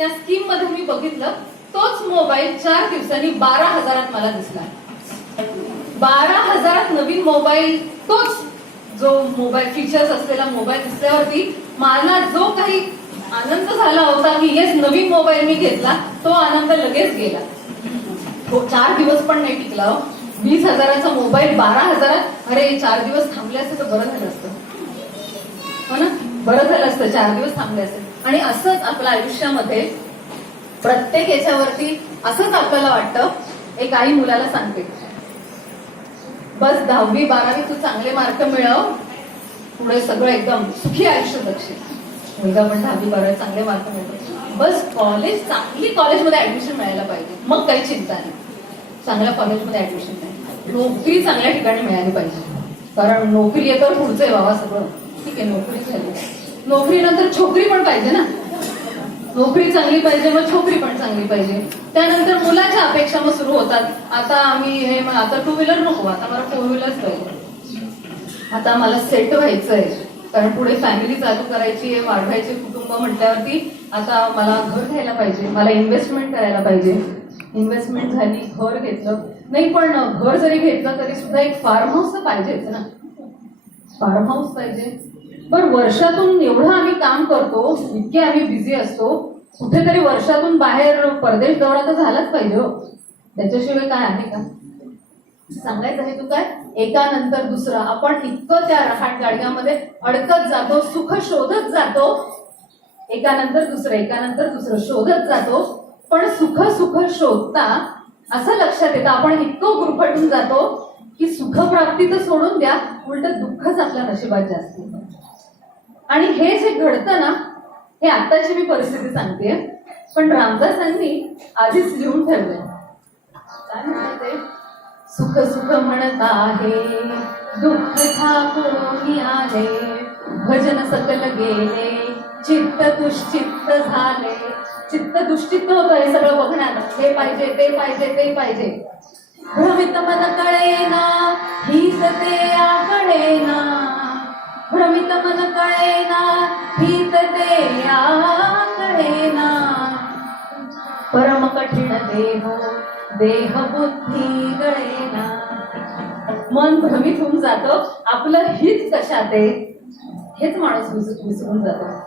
त्या स्कीम मध्ये मी बघितलं तोच मोबाईल 4 दिवसांनी 12,000 मला दिसला. 12,000 नवीन मोबाईल, तोच जो मोबाईल फीचर्स असलेला मोबाईल दिसल्यावरती मला जो काही आनंद झाला होता की येस नवीन मोबाईल मी घेतला, तो आनंद लगेच गेला. 4 दिवस पण नाही टिकला. 20,000चा मोबाईल 12,000. अरे 4 दिवस थांबले असते तर बरं झालं असतं, हो ना, बरं झालं असतं 4 दिवस थांबले असते. आणि असंच आपल्या आयुष्यामध्ये प्रत्येक याच्यावरती असंच आपल्याला वाटतं. एक आई मुलाला सांगते, बस 10वी 12वी तू चांगले मार्क मिळव, पुढे सगळं एकदम सुखी आयुष्य जगशील. मुलगा पण 10वी 12वी चांगले मार्क मिळतो, बस कॉलेज चांगली कॉलेजमध्ये ऍडमिशन मिळायला पाहिजे, मग काही चिंता नाही. चांगल्या कॉलेजमध्ये ऍडमिशन नाही, नोकरी चांगल्या ठिकाणी मिळाली पाहिजे. कारण नोकरी आहे तर पुढचं आहे बाबा सगळं. ठीक आहे, नोकरी झाली, नोकरीनंतर छोकरी पण पाहिजे ना. नोकरी चांगली पाहिजे, मग छोकरी पण चांगली पाहिजे. त्यानंतर मुलाच्या अपेक्षा मग सुरू होतात. आता आता 2 व्हीलर नको, आता मला 4 व्हीलर पाहिजे. आता मला सेट व्हायचंय, कारण पुढे फॅमिली चालू करायची आहे, वाढवायचे कुटुंब म्हटल्यावरती आता मला घर घ्यायला पाहिजे, मला इन्व्हेस्टमेंट करायला पाहिजे. इन्व्हेस्टमेंट झाली, घर घेतलं नाही, पण घर जरी घेतलं तरी सुद्धा एक फार्म हाऊस तर पाहिजेच ना. फार्म हाऊस पाहिजे. पण वर्षातून एवढं आम्ही काम करतो, इतके आम्ही बिझी असतो, कुठेतरी वर्षातून बाहेर परदेश दौरा तर झालाच पाहिजे हो. त्याच्याशिवाय काय आहे का? सांगायचं आहे तू काय, एकानंतर दुसरं आपण इतकं त्या रहाट गाडग्यामध्ये अडकत जातो, सुख शोधत जातो, एकानंतर दुसरं शोधत जातो. पण सुख शोधता असं लक्षात येतं आपण इतकं गुरफटून जातो की सुखप्राप्ती तर सोडून द्या, उलट दुःखच आपल्या नशिबात जास्त येतं. आणि हे जे घडतं ना, हे आताची मी परिस्थिती सांगते, पण रामदासांनी आधीच लिहून ठेवलंय. काय म्हणते, सुख सुख म्हणत आहे, दुःख ठाकून आले, भजन सकल गेले, चित्त दुश्चित्त झाले. चित्त दुश्चित्त होतं हे सगळं बघण्यात, हे पाहिजे ते पाहिजे ते पाहिजे. भ्रमित मन कळेना, हीच ते आकळेना. भ्रमित मन कळेना, हीच ते आकळेना. परम कठीण देह बुद्धी गळेना. मन भ्रमित होऊन जातं, आपलं हित कशात आहे हेच माणूस विसरून जातो.